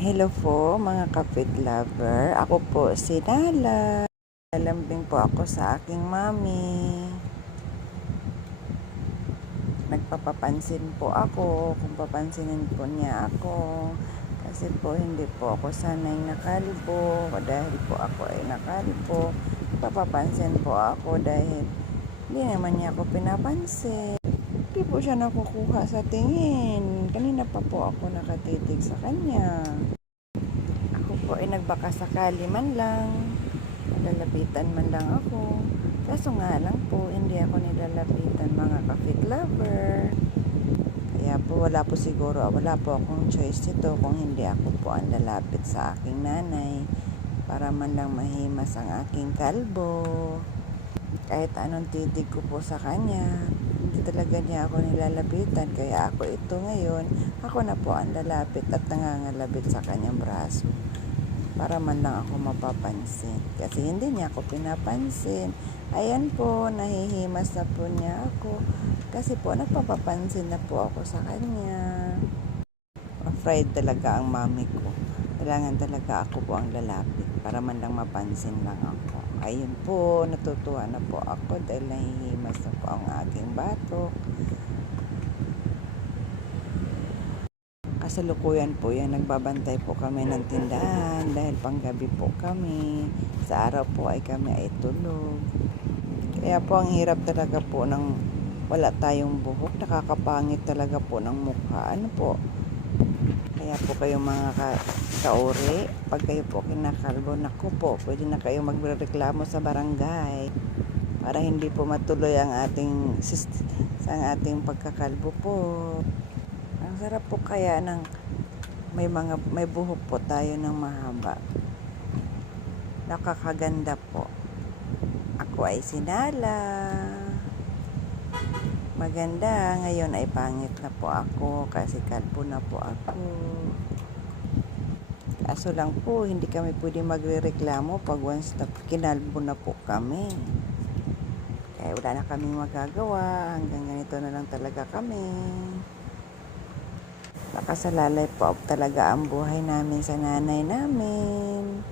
Hello po mga kapit lover. Ako po si Nala. Lalambing po ako sa aking mami. Nagpapapansin po ako kung papansinin po niya ako. Kasi po hindi po ako sanay nakalbo. Dahil po ako ay nakalbo. Papapansin po ako dahil hindi naman niya ako pinapansin. Hindi po siya nakukuha sa tingin. Kanina pa po ako nakatitig sa kanya. Ako po ay nagbaka sakali man lang, lalapitan man lang ako. Kaso nga lang po, hindi ako nilalapitan mga ka-fit lover. Kaya po wala po akong choice nito kung hindi ako po ang lalapit sa aking nanay para man lang mahimas ang aking kalbo. Kahit anong titig ko po sa kanya, hindi talaga niya ako nilalapitan. Kaya ako ito ngayon, ako na po ang lalapit at nangangalabit sa kanyang braso para man lang ako mapapansin. Kasi hindi niya ako pinapansin. Ayan po, nahihimas na po niya ako. Kasi po, nagpapapansin na po ako sa kanya. Afraid talaga ang mami ko. Kailangan talaga ako po ang lalapit para man lang mapansin lang ako. Ayun po, natutuwa na po ako dahil nahihimas na po ang aking batok. Kasalukuyan po yan, nagbabantay po kami ng tindahan dahil panggabi po kami. Sa araw po ay kami ay tulog. Kaya po ang hirap talaga po ng wala tayong buhok. Nakakapangit talaga po ng mukha. Ano po? Kaya po kayo mga kauri, pag kayo po kinakalbo, naku po, pwede na kayo magreklamo sa barangay para hindi po matuloy ang ating pagkakalbo po. Ang sarap po kaya ng may buhok po tayo ng mahaba. Nakakaganda po. Ako ay sinala. Maganda. Ngayon ay pangit na po ako kasi kalbo na po ako. Kaso lang po, hindi kami pwede magrereklamo pag once na kinalbo na po kami. Kaya wala na kaming magagawa. Hanggang ganito na lang talaga kami. Nakasalalay po talaga ang buhay namin sa nanay namin.